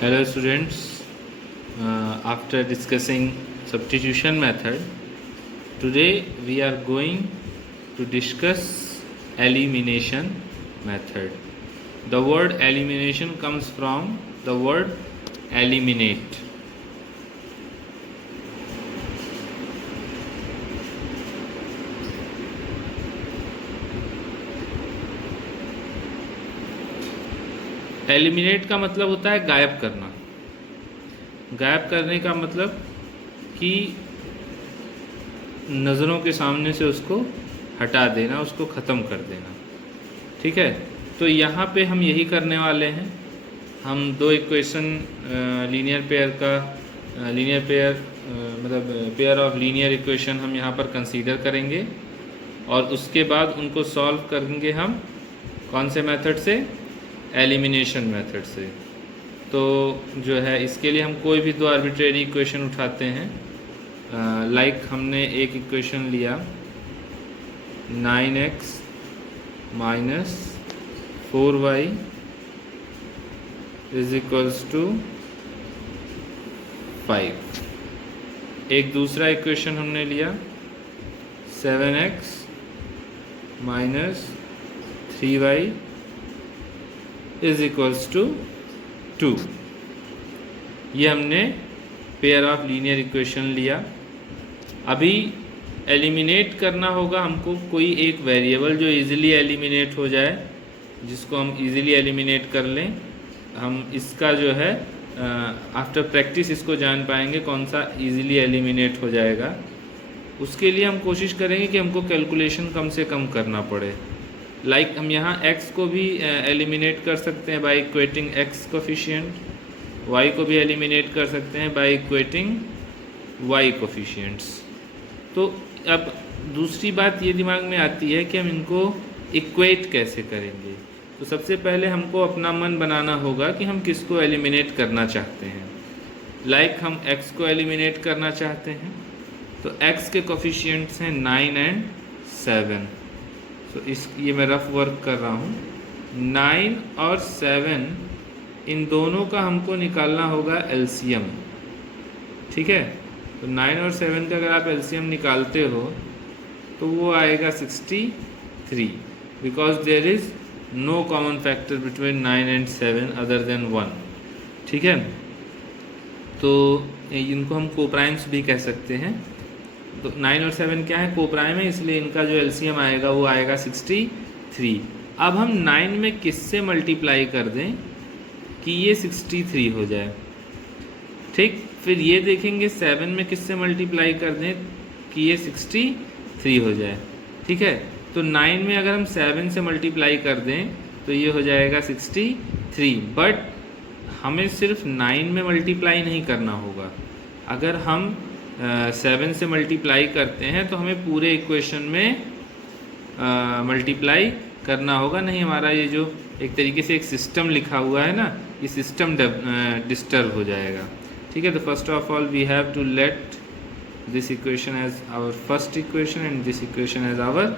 Hello students, after discussing substitution method, today we are going to discuss elimination method. The word elimination comes from the word eliminate. Eliminate का मतलब होता है गायब करना। गायब करने का मतलब कि नज़रों के सामने से उसको हटा देना, उसको ख़त्म कर देना। ठीक है, तो यहाँ पे हम यही करने वाले हैं। हम दो इक्वेशन लीनियर पेयर मतलब पेयर ऑफ लीनियर इक्वेशन हम यहाँ पर कंसीडर करेंगे और उसके बाद उनको सॉल्व करेंगे हम कौन से मेथड से? एलिमिनेशन मेथड से। तो जो है इसके लिए हम कोई भी दो आर्बिट्रेरी इक्वेशन उठाते हैं। लाइक हमने एक इक्वेशन लिया 9x minus 4y is equals to 5। एक दूसरा इक्वेशन हमने लिया 7x minus 3y is equals to 2। ये हमने पेयर ऑफ लीनियर इक्वेशन लिया। अभी एलिमिनेट करना होगा हमको कोई एक वेरिएबल जो इजीली एलिमिनेट हो जाए, जिसको हम इजीली एलिमिनेट कर लें। हम इसका जो है आफ्टर प्रैक्टिस इसको जान पाएंगे कौन सा इजीली एलिमिनेट हो जाएगा। उसके लिए हम कोशिश करेंगे कि हमको कैलकुलेशन कम से कम करना पड़े। लाइक हम यहाँ x को भी एलिमिनेट कर सकते हैं by equating x coefficient, y को भी एलिमिनेट कर सकते हैं बाय इक्वेटिंग y कोफिशिएंट्स। तो अब दूसरी बात ये दिमाग में आती है कि हम इनको इक्वेट कैसे करेंगे। तो सबसे पहले हमको अपना मन बनाना होगा कि हम किसको एलिमिनेट करना चाहते हैं। लाइक हम x को एलिमिनेट करना चाहते हैं, तो x के कोफिशिएंट्स हैं 9 एंड 7। तो ये मैं रफ वर्क कर रहा हूँ। 9 और 7 इन दोनों का हमको निकालना होगा एलसीएम। ठीक है, तो 9 और 7 का अगर आप एलसीएम निकालते हो तो वो आएगा 63, because there is no common factor between 9 and 7 other than 1। ठीक है, तो इनको हम कोप्राइम्स भी कह सकते हैं। तो 9 और 7 क्या है? कोप्राइम है, इसलिए इनका जो एलसीएम आएगा वो आएगा 63। अब हम 9 में किससे मल्टीप्लाई कर दें कि ये 63 हो जाए। ठीक, फिर ये देखेंगे 7 में किससे मल्टीप्लाई कर दें कि ये 63 हो जाए। ठीक है, तो 9 में अगर हम 7 से मल्टीप्लाई कर दें तो ये हो जाएगा 63। बट हमें सिर्फ 9 में मल्टीप्लाई नहीं करना होगा। अगर हम 7 से मल्टीप्लाई करते हैं तो हमें पूरे इक्वेशन में मल्टीप्लाई करना होगा। नहीं, हमारा ये जो एक तरीके से एक सिस्टम लिखा हुआ है ना, ये सिस्टम डिस्टर्ब हो जाएगा। ठीक है, तो first of all we have to let this equation as our first equation and this equation as our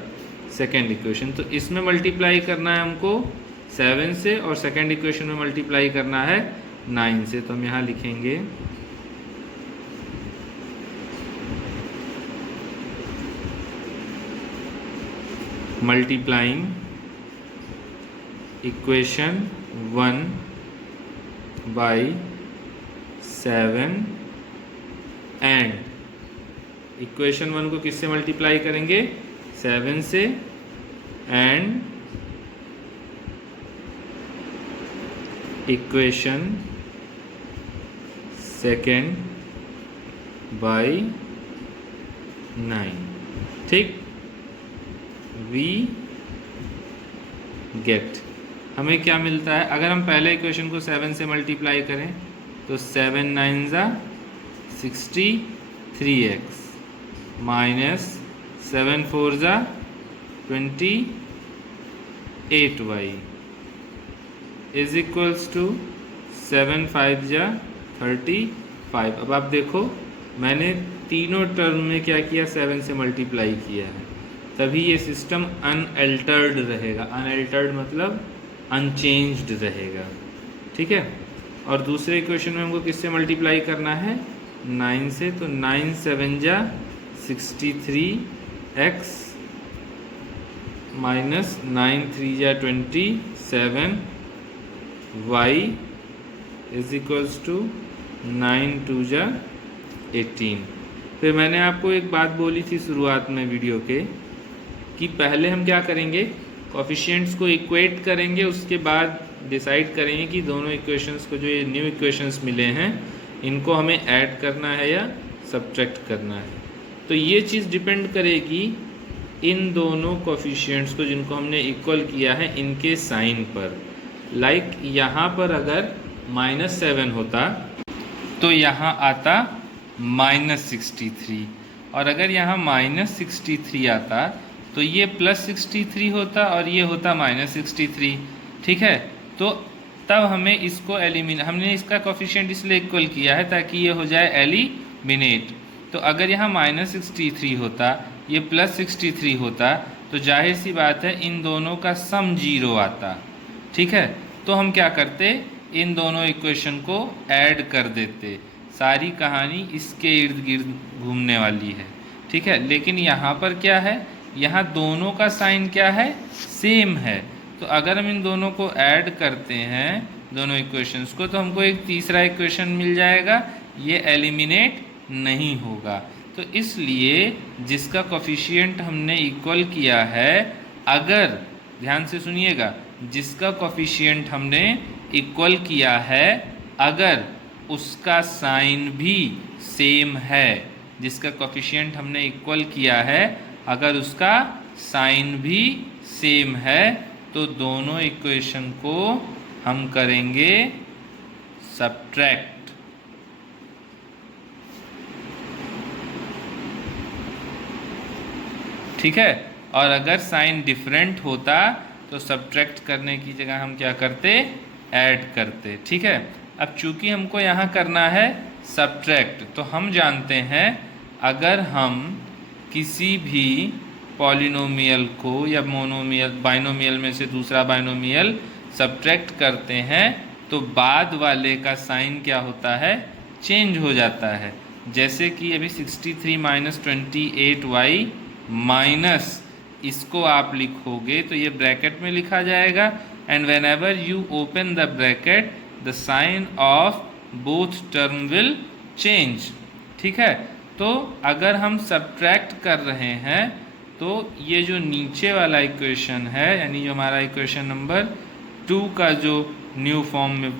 second equation. तो इसमें मल्टीप्लाई करना है हमको 7 से और सेकेंड इक्वेशन में मल्टीप्लाई करना है 9 से। तो हम यहाँ लिखेंगे multiplying equation 1 by 7 and equation 1 को किससे मल्टीप्लाई करेंगे? 7 से, एंड इक्वेशन सेकेंड बाई 9। ठीक, वी गेट हमें क्या मिलता है? अगर हम पहले इक्वेशन को 7 से मल्टीप्लाई करें तो 7 9 ज़ा 63x माइनस 7 4 ज़ा 28y इज इक्वल्स टू 7 5 ज़ा 35। अब आप देखो मैंने तीनों टर्म में क्या किया? 7 से मल्टीप्लाई किया है, तभी ये सिस्टम अनअल्टर्ड रहेगा। अनअल्टर्ड मतलब अनचेंज्ड रहेगा। ठीक है, और दूसरे इक्वेशन में हमको किससे मल्टीप्लाई करना है, 9 से। तो 9 7 जा 63x माइनस 9 3 जा 27 y इज इक्वल्स टू 9 2 जा 18। फिर मैंने आपको एक बात बोली थी शुरुआत में वीडियो के कि पहले हम क्या करेंगे, कोफिशिएंट्स को इक्वेट करेंगे, उसके बाद डिसाइड करेंगे कि दोनों इक्वेशंस को, जो ये न्यू इक्वेशंस मिले हैं, इनको हमें ऐड करना है या सब्ट्रैक्ट करना है। तो ये चीज़ डिपेंड करेगी इन दोनों कोफिशिएंट्स को जिनको हमने इक्वल किया है, इनके साइन पर। लाइक यहाँ पर अगर -7 होता तो यहाँ आता -63, और अगर यहाँ -63 आता तो ये +63 होता और ये होता -63। ठीक है, तो तब हमें इसको हमने इसका कोफिशिएंट इसलिए इक्वल किया है ताकि ये हो जाए एलिमिनेट। तो अगर यहाँ -63 होता, ये +63 होता, तो जाहिर सी बात है इन दोनों का सम 0 आता। ठीक है, तो हम क्या करते, इन दोनों इक्वेशन को ऐड कर देते। सारी कहानी इसके इर्द गिर्द घूमने वाली है। ठीक है, लेकिन यहाँ पर क्या है, यहाँ दोनों का साइन क्या है, सेम है। तो अगर हम इन दोनों को ऐड करते हैं, दोनों इक्वेशंस को, तो हमको एक तीसरा इक्वेशन मिल जाएगा, ये एलिमिनेट नहीं होगा। तो इसलिए जिसका कोफिशिएंट हमने इक्वल किया है, अगर ध्यान से सुनिएगा, जिसका कोफिशिएंट हमने इक्वल किया है, अगर उसका साइन भी सेम है, जिसका कोफिशिएंट हमने इक्वल किया है अगर उसका साइन भी सेम है, तो दोनों इक्वेशन को हम करेंगे सब्ट्रैक्ट। ठीक है, और अगर साइन डिफरेंट होता तो सब्ट्रैक्ट करने की जगह हम क्या करते, ऐड करते। ठीक है, अब चूंकि हमको यहाँ करना है सब्ट्रैक्ट, तो हम जानते हैं अगर हम किसी भी पॉलिनोमियल को या मोनोमियल, बाइनोमियल में से दूसरा बाइनोमियल सब्ट्रैक्ट करते हैं, तो बाद वाले का साइन क्या होता है, चेंज हो जाता है। जैसे कि अभी 63 माइनस 28y माइनस, इसको आप लिखोगे तो ये ब्रैकेट में लिखा जाएगा, and whenever you open the bracket the sign of both term will change. ठीक है, तो अगर हम सब्ट्रैक्ट कर रहे हैं तो ये जो नीचे वाला इक्वेशन है, यानी जो हमारा इक्वेशन नंबर 2 का जो न्यू फॉर्म में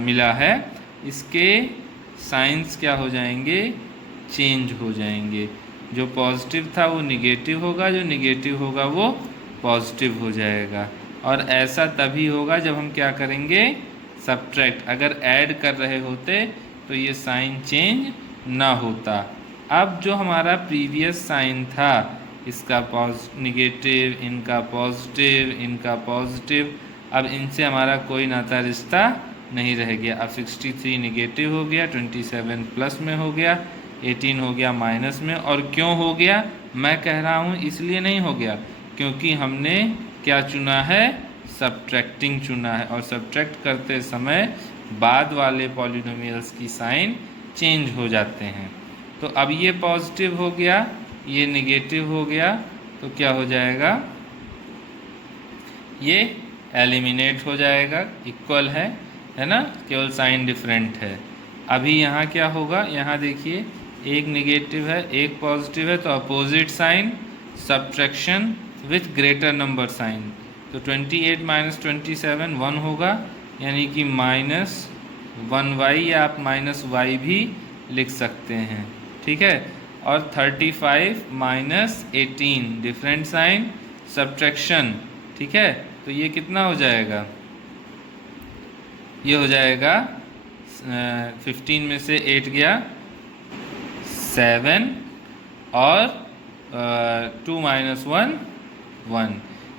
मिला है, इसके साइंस क्या हो जाएंगे, चेंज हो जाएंगे। जो पॉजिटिव था वो निगेटिव होगा, जो निगेटिव होगा वो पॉजिटिव हो जाएगा। और ऐसा तभी होगा जब हम क्या करेंगे, सब्ट्रैक्ट। अगर ऐड कर रहे होते तो ये साइन चेंज ना होता। अब जो हमारा प्रीवियस साइन था, इसका निगेटिव, इनका पॉजिटिव, इनका पॉजिटिव, अब इनसे हमारा कोई नाता रिश्ता नहीं रह गया। अब 63 निगेटिव हो गया, 27 प्लस में हो गया, 18 हो गया माइनस में। और क्यों हो गया, मैं कह रहा हूँ इसलिए नहीं हो गया क्योंकि हमने क्या चुना है, सब्ट्रैक्टिंग चुना है, और सब्ट्रैक्ट करते समय बाद वाले पॉलिनोमियल्स की साइन चेंज हो जाते हैं। तो अब ये पॉजिटिव हो गया, ये नेगेटिव हो गया, तो क्या हो जाएगा, ये एलिमिनेट हो जाएगा, इक्वल है ना, केवल साइन डिफरेंट है। अभी यहाँ क्या होगा, यहाँ देखिए एक नेगेटिव है एक पॉजिटिव है, तो opposite sign, subtraction with greater number sign. तो 28 माइनस 27 1 होगा, यानी कि -1y, या आप -y भी लिख सकते हैं। ठीक है, और 35 माइनस 18 डिफरेंट साइन, सब्ट्रैक्शन। ठीक है, तो ये कितना हो जाएगा, ये हो जाएगा 15 में से 8 गया 7, और 2 माइनस 1 1,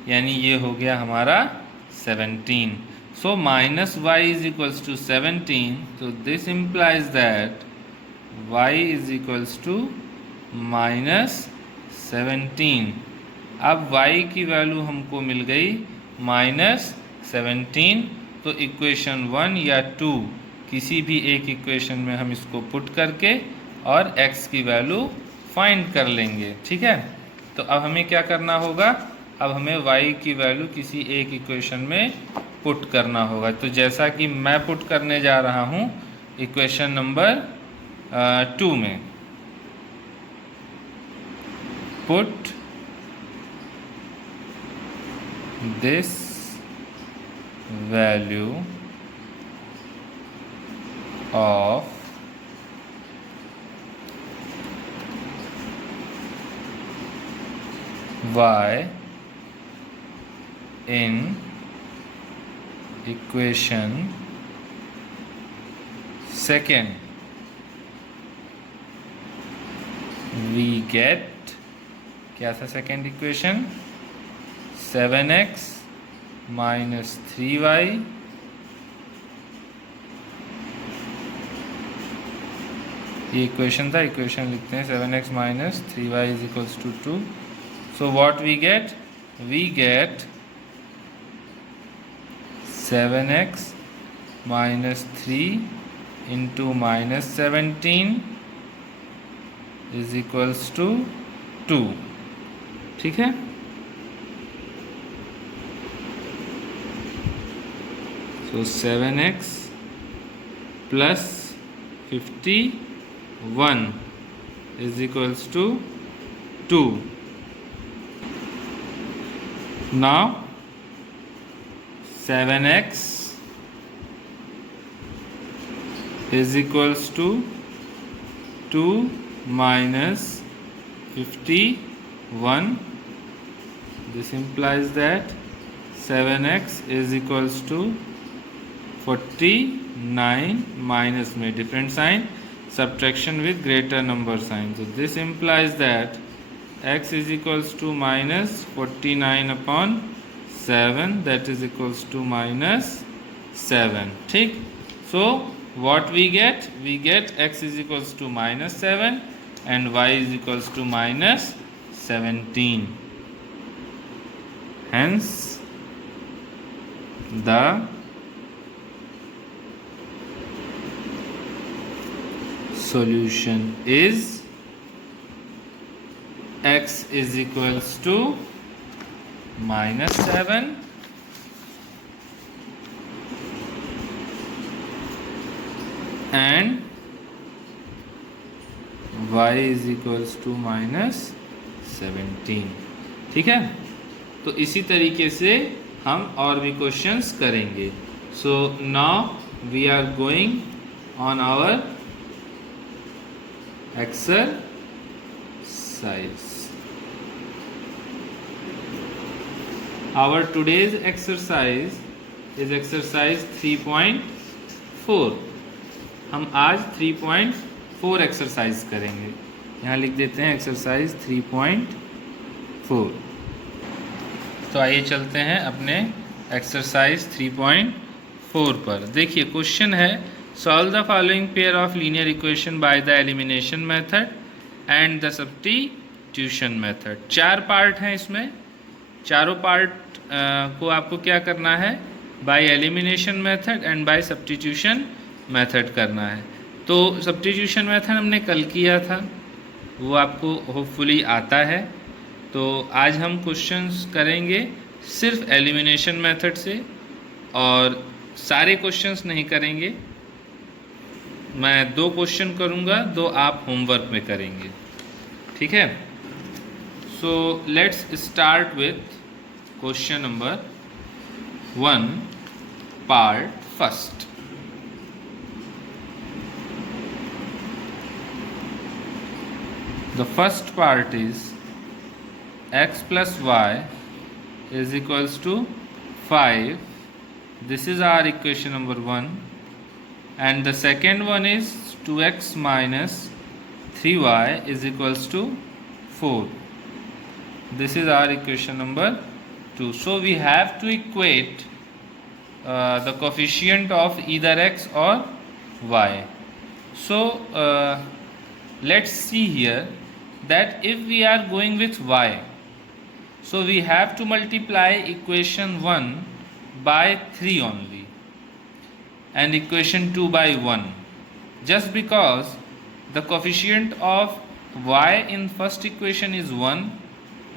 यानी ये हो गया हमारा 17। So minus y is equals to 17, तो this implies that y is equals to -17। अब y की वैल्यू हमको मिल गई -17, तो इक्वेशन 1 या 2 किसी भी एक इक्वेशन में हम इसको पुट करके और x की वैल्यू फाइंड कर लेंगे। ठीक है, तो अब हमें क्या करना होगा, अब हमें y की वैल्यू किसी एक इक्वेशन में पुट करना होगा। तो जैसा कि मैं पुट करने जा रहा हूँ इक्वेशन नंबर 2 में, put this value of y in equation second, we get, क्या था second equation, 7x minus 3y ये इक्वेशन था, इक्वेशन लिखते हैं 7x minus 3y is equals to 2। So what we get 7x minus 3 into minus 17 is equals to 2। ठीक है, so 7x plus 51 is equals to 2. Now 7x is equals to 2 minus 51. This implies that 7x is equals to 49 minus में different sign, subtraction with greater number sign. So this implies that x is equals to minus 49 upon 7, that is equals to minus 7. ठीक, so what we get x is equals to minus 7 and y is equals to minus 17. Hence the solution is x is equals to minus 7 and y is equals to minus 17। ठीक है, तो इसी तरीके से हम और भी क्वेश्चंस करेंगे। So now we are going on our exercise. Our today's exercise is exercise 3.4. हम आज 3.4 एक्सरसाइज करेंगे। यहाँ लिख देते हैं एक्सरसाइज 3.4। तो आइए चलते हैं अपने एक्सरसाइज 3.4 पर। देखिए क्वेश्चन है, solve the following pair of linear equation by the elimination method and the substitution method. 4 part हैं इसमें, चारों पार्ट को आपको क्या करना है, by elimination method and by substitution method करना है। तो सब्स्टिट्यूशन मेथड हमने कल किया था, वो आपको होपफुली आता है। तो आज हम क्वेश्चंस करेंगे सिर्फ एलिमिनेशन मेथड से और सारे क्वेश्चंस नहीं करेंगे। मैं 2 क्वेश्चन करूँगा, 2 आप होमवर्क में करेंगे। ठीक है, so let's start with question number 1 part first. The first part is x plus y is equals to 5. This is our equation number 1. And the second one is 2x minus 3y is equals to 4. This is our equation number 2. So we have to equate the coefficient of either x or y. So let's see here that if we are going with y, so we have to multiply equation 1 by 3 only. and equation 2 by 1, just because the coefficient of y in first equation is 1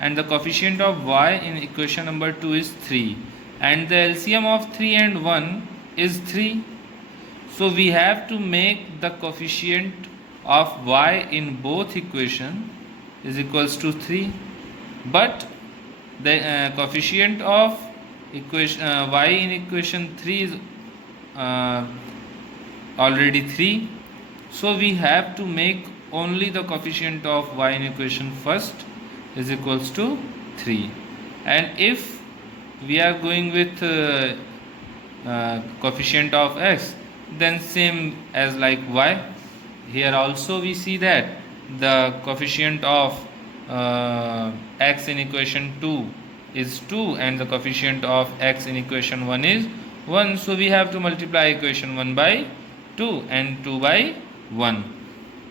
and the coefficient of y in equation number 2 is 3, and the LCM of 3 and 1 is 3. So we have to make the coefficient of y in both equation is equals to 3, but the coefficient of equation y in equation 3 is already 3. So we have to make only the coefficient of y in equation first is equals to 3, and if we are going with coefficient of x, then same as like y, here also we see that the coefficient of x in equation 2 is 2 and the coefficient of x in equation 1 is 1. So we have to multiply equation 1 by 2 and 2 by 1.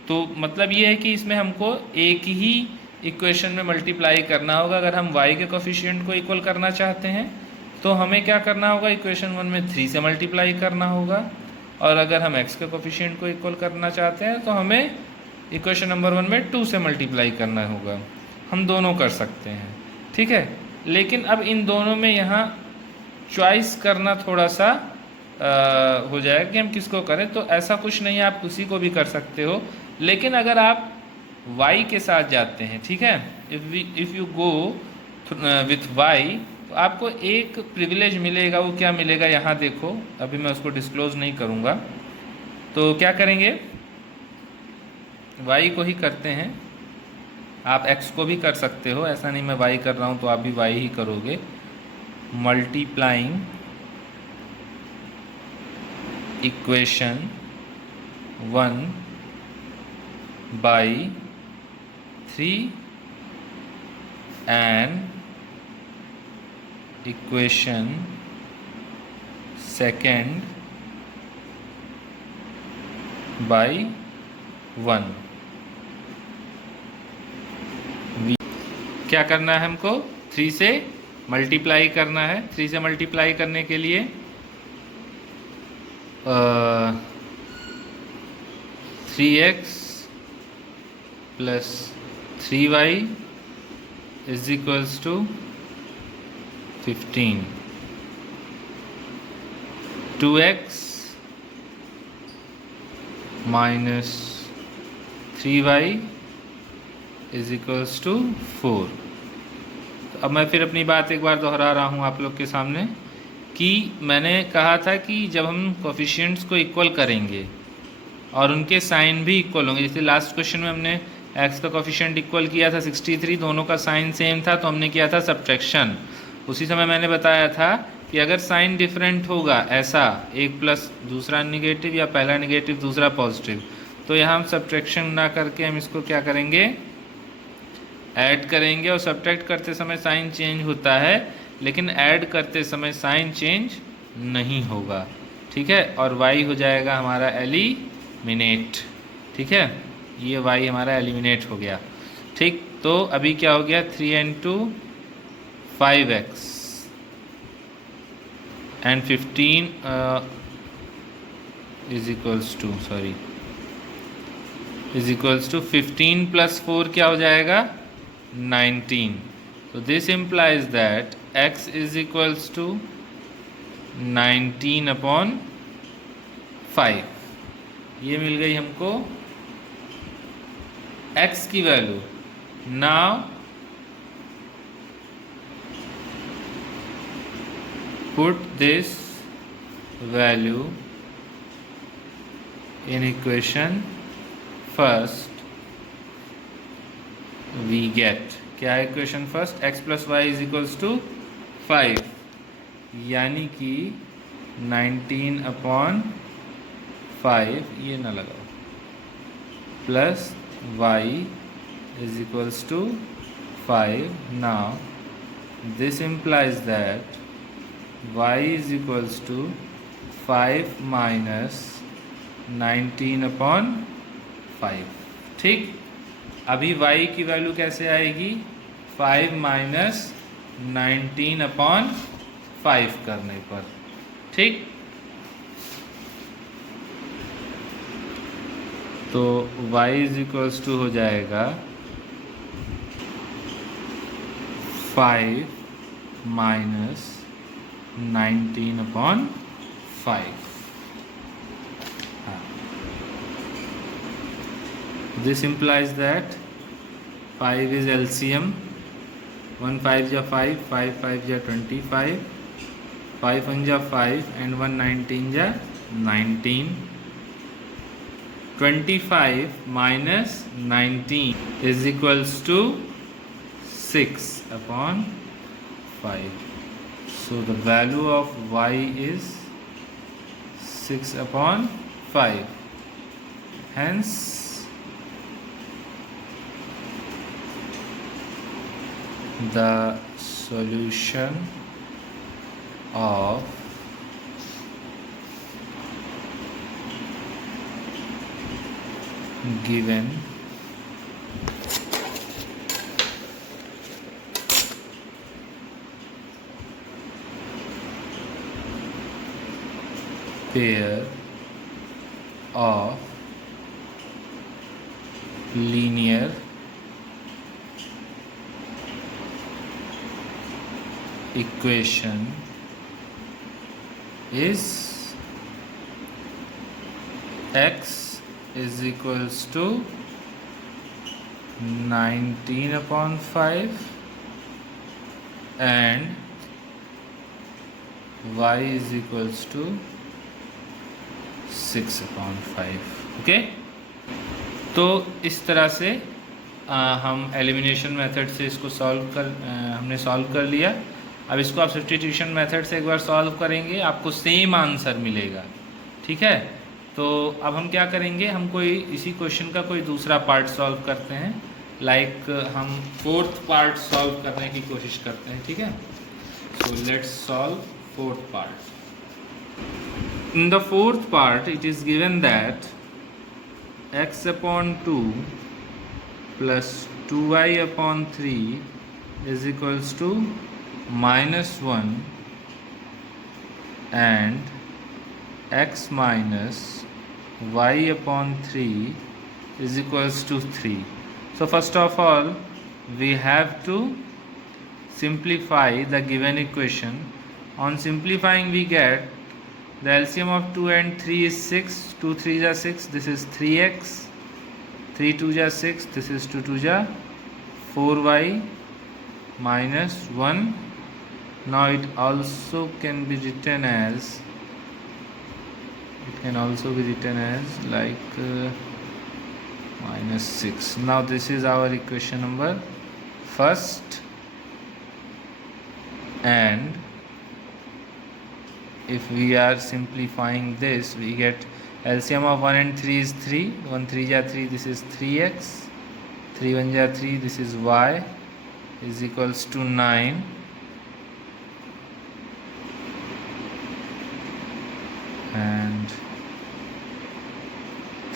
तो मतलब ये है कि इसमें हमको एक ही equation में multiply करना होगा. अगर हम y के कोफिशिएंट को इक्वल करना चाहते हैं तो हमें क्या करना होगा, इक्वेशन 1 में 3 से मल्टीप्लाई करना होगा, और अगर हम x के कोफिशिएंट को इक्वल करना चाहते हैं तो हमें इक्वेशन नंबर 1 में 2 से मल्टीप्लाई करना होगा. हम दोनों कर सकते हैं, ठीक है. लेकिन अब इन दोनों में यहाँ चॉइस करना थोड़ा सा हो जाएगा कि हम किसको करें. तो ऐसा कुछ नहीं है, आप उसी को भी कर सकते हो. लेकिन अगर आप y के साथ जाते हैं, ठीक है, if you go with y, तो आपको एक प्रिविलेज मिलेगा. वो क्या मिलेगा, यहाँ देखो. अभी मैं उसको डिस्क्लोज नहीं करूँगा. तो क्या करेंगे, y को ही करते हैं. आप x को भी कर सकते हो, ऐसा नहीं मैं y कर रहा हूँ तो आप भी y ही करोगे. Multiplying equation 1 by 3 and equation second by 1. क्या करना है हमको, 3 से मल्टीप्लाई करना है. 3 से मल्टीप्लाई करने के लिए 3x plus 3y is equals to 15. 2x minus 3y is equals to 4. अब मैं फिर अपनी बात एक बार दोहरा रहा हूँ आप लोग के सामने कि मैंने कहा था कि जब हम कोफिशिएंट्स को इक्वल करेंगे और उनके साइन भी इक्वल होंगे, जैसे लास्ट क्वेश्चन में हमने x का कोफिशिएंट इक्वल किया था 63, दोनों का साइन सेम था तो हमने किया था सब्ट्रैक्शन. उसी समय मैंने बताया था कि अगर साइन डिफरेंट होगा, ऐसा एक प्लस दूसरा निगेटिव या पहला निगेटिव दूसरा पॉजिटिव, तो यहाँ हम सब्ट्रैक्शन ना करके हम इसको क्या करेंगे, ऐड करेंगे. और सब्ट्रैक्ट करते समय साइन चेंज होता है लेकिन ऐड करते समय साइन चेंज नहीं होगा, ठीक है. और y हो जाएगा हमारा एलिमिनेट, ठीक है. ये y हमारा एलिमिनेट हो गया, ठीक. तो अभी क्या हो गया, 3 and 2 5x and 15 is equals to 15 plus 4 क्या हो जाएगा, 19. So this implies that x is equals to 19 upon 5. ये मिल गई हमको x की value. Now put this value in equation first. We get क्या है equation first, x plus y is equals to 5, यानी कि 19 अपॉन 5, ये ना लगाओ, plus y is equals to 5. Now this implies that y is equals to 5 minus 19 upon 5, ठीक. अभी y की वैल्यू कैसे आएगी, 5 माइनस 19 अपॉन 5 करने पर, ठीक. तो y इज इक्वल्स टू हो जाएगा 5 minus 19/5. This implies that 5 is LCM. 1 5 ja 5, 5 5 ja 25, 5 1 ja 5 and 1 19 ja 19. 25 minus 19 is equals to 6/5. So the value of y is 6/5. Hence the solution of given pair of linear equation is x is equals to 19/5 and y is equals to 6/5. Okay, तो इस तरह से हम elimination method से इसको हमने solve कर लिया. अब इसको आप सब्स्टिट्यूशन मेथड से एक बार सॉल्व करेंगे, आपको सेम आंसर मिलेगा. ठीक है, तो अब हम क्या करेंगे, हम कोई इसी क्वेश्चन का कोई दूसरा पार्ट सॉल्व करते हैं. लाइक हम फोर्थ पार्ट सॉल्व करने की कोशिश करते हैं. ठीक है, so let's solve fourth part. In the fourth part, it is given that x/2 plus 2y/3 is equals to -1 and x minus y/3 is equals to 3. So first of all, we have to simplify the given equation. On simplifying, we get the LCM of 2 and 3 is 6. 2 3 ja 6, this is 3x. 3 2 ja 6, this is 2 2 ja 4y minus 1. Now it also can be written as like -6. Now this is our equation number first, and if we are simplifying this, we get LCM of 1 and 3 is 3. 1 3 ja 3, this is 3x. 3 1 ja 3, this is y is equals to 9. And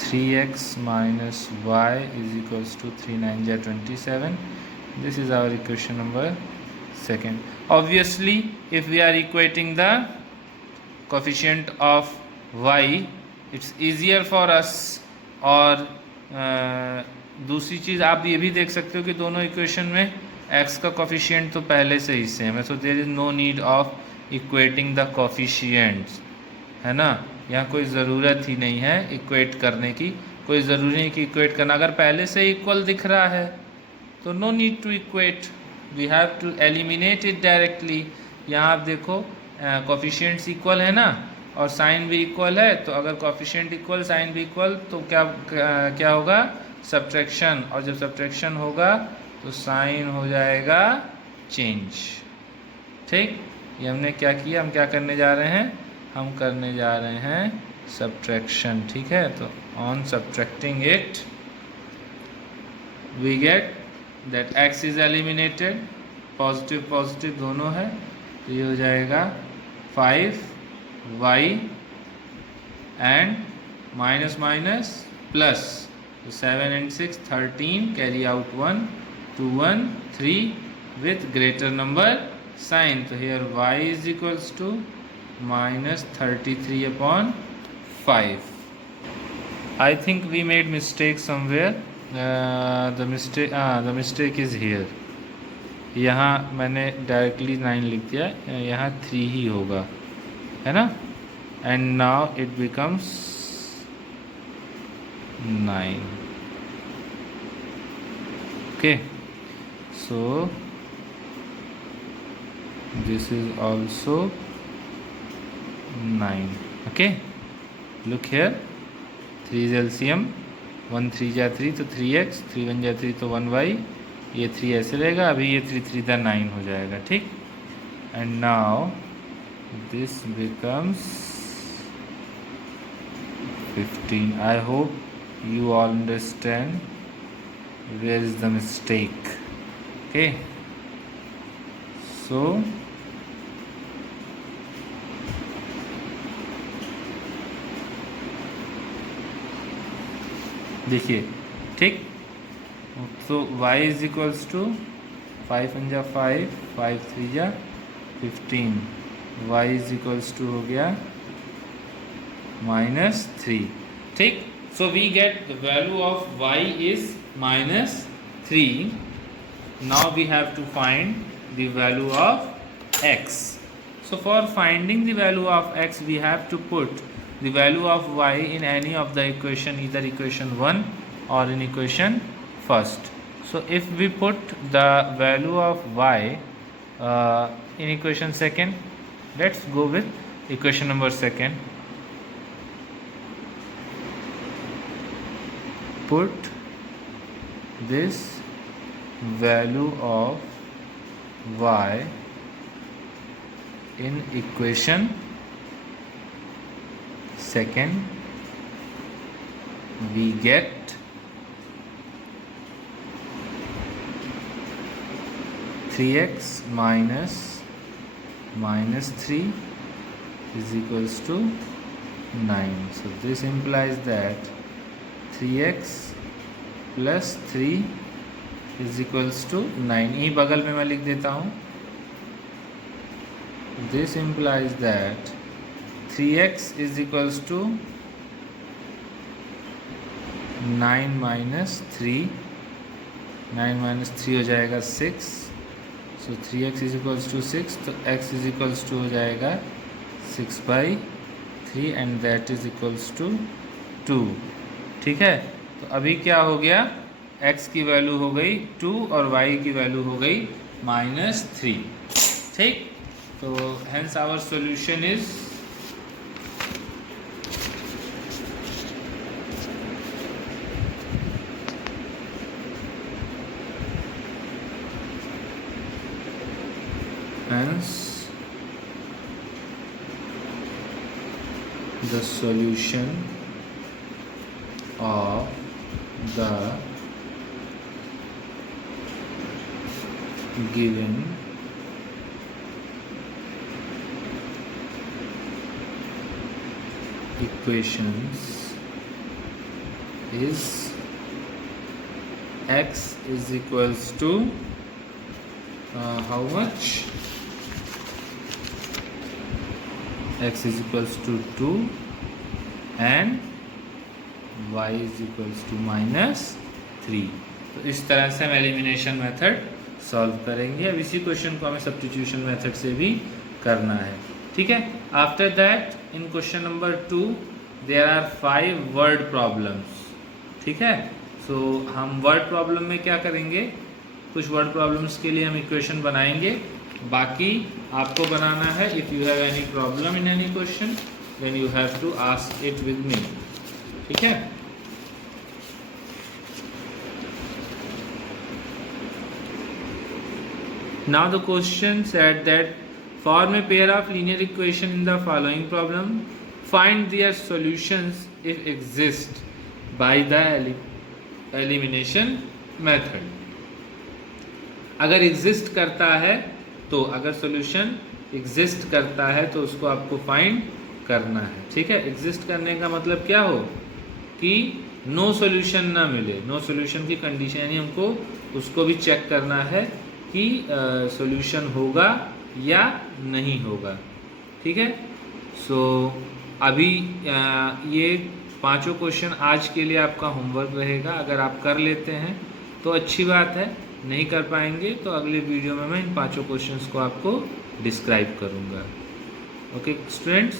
3x minus y is equals to 3 9 ja 27. This is our equation number second. Obviously, if we are equating the coefficient of y, it's easier for us. और दूसरी चीज़ आप ये भी देख सकते हो कि दोनों इक्वेशन में x का कोफिशिएंट तो पहले से ही सेम है, so there is no need of equating the coefficients, है ना. यहाँ कोई ज़रूरत ही नहीं है इक्वेट करने की, कोई ज़रूरी नहीं कि इक्वेट करना. अगर पहले से इक्वल दिख रहा है तो no need to equate, we have to eliminate it directly. यहाँ आप देखो कोफिशिएंट्स इक्वल है ना, और साइन भी इक्वल है, तो अगर कोफिशिएंट इक्वल साइन भी इक्वल तो क्या होगा, सब्ट्रैक्शन. और जब सब्ट्रैक्शन होगा तो साइन हो जाएगा चेंज. ठीक, ये हमने क्या किया, हम क्या करने जा रहे हैं, हम करने जा रहे हैं सब्ट्रैक्शन. ठीक है, तो on subtracting it we get that x is eliminated, positive positive दोनों है, तो ये हो जाएगा 5y and minus minus plus, तो 7 and 6 13, carry out 1 2 1 3 with greater number sign. So here y is equals to -33/5. I think we made mistake somewhere. The mistake is here. यहाँ मैंने directly 9 लिख दिया, यहाँ 3 ही होगा, है ना. And now it becomes 9. Okay, so this is also 9. Okay, look here. 3 is LCM. 1 3 जा 3 तो 3x, 3 1 जा 3 तो 1y. ये 3 ऐसे रहेगा. अभी ये 3 3 दा 9 हो जाएगा. ठीक. And now this becomes 15. I hope you all understand where is the mistake. Okay, so देखिए. ठीक, तो y इज इक्वल्स टू 5 1 जा 5, 5 3 जा 15. y इज इक्वल्स टू हो गया -3. ठीक. So we get the value of y is -3. Now we have to find the value of x. So for finding the value of x, we have to put the value of y in any of the equation, either equation 1 or in equation first. So if we put the value of y in equation second, let's go with equation number second. Put this value of y in equation second. We get 3x minus -3 is equals to 9. So this implies that 3x plus 3 is equals to 9. ये बगल में मैं लिख देता हूँ. This implies that 3x is equals to 9 minus 3. 9 minus 3 हो जाएगा 6. So 3x is equals to 6. तो x is equals to हो जाएगा 6/3 and that is equals to 2. ठीक है. तो अभी क्या हो गया, x की वैल्यू हो गई 2 और y की वैल्यू हो गई -3. ठीक. तो hence our solution is the solution of the given equations is x is equals to how much? X is equals to 2 and y is equals to -3. तो इस तरह से हम एलिमिनेशन मेथड सॉल्व करेंगे. अब इसी क्वेश्चन को हमें सब्स्टिट्यूशन मेथड से भी करना है. ठीक है. After that in question number 2 there are 5 word problems. ठीक है. सो हम वर्ड प्रॉब्लम में क्या करेंगे, कुछ वर्ड प्रॉब्लम्स के लिए हम इक्वेशन बनाएंगे, बाकी आपको बनाना है. If you have any problem in any question then you have to ask it with me. ठीक है. Now the question said that form a pair of linear equation in the following problem. Find their solutions if exist by the elimination method. अगर exist करता है तो, अगर solution exist करता है तो उसको आपको find करना है. ठीक है. exist करने का मतलब क्या हो कि नो सॉल्यूशन ना मिले. नो सॉल्यूशन की कंडीशन यानी हमको उसको भी चेक करना है कि सॉल्यूशन होगा या नहीं होगा. ठीक है. सो अभी ये पांचों क्वेश्चन आज के लिए आपका होमवर्क रहेगा। अगर आप कर लेते हैं तो अच्छी बात है, नहीं कर पाएंगे तो अगले वीडियो में मैं इन पांचों क्वेश्चंस को आपको डिस्क्राइब करूंगा। Okay students,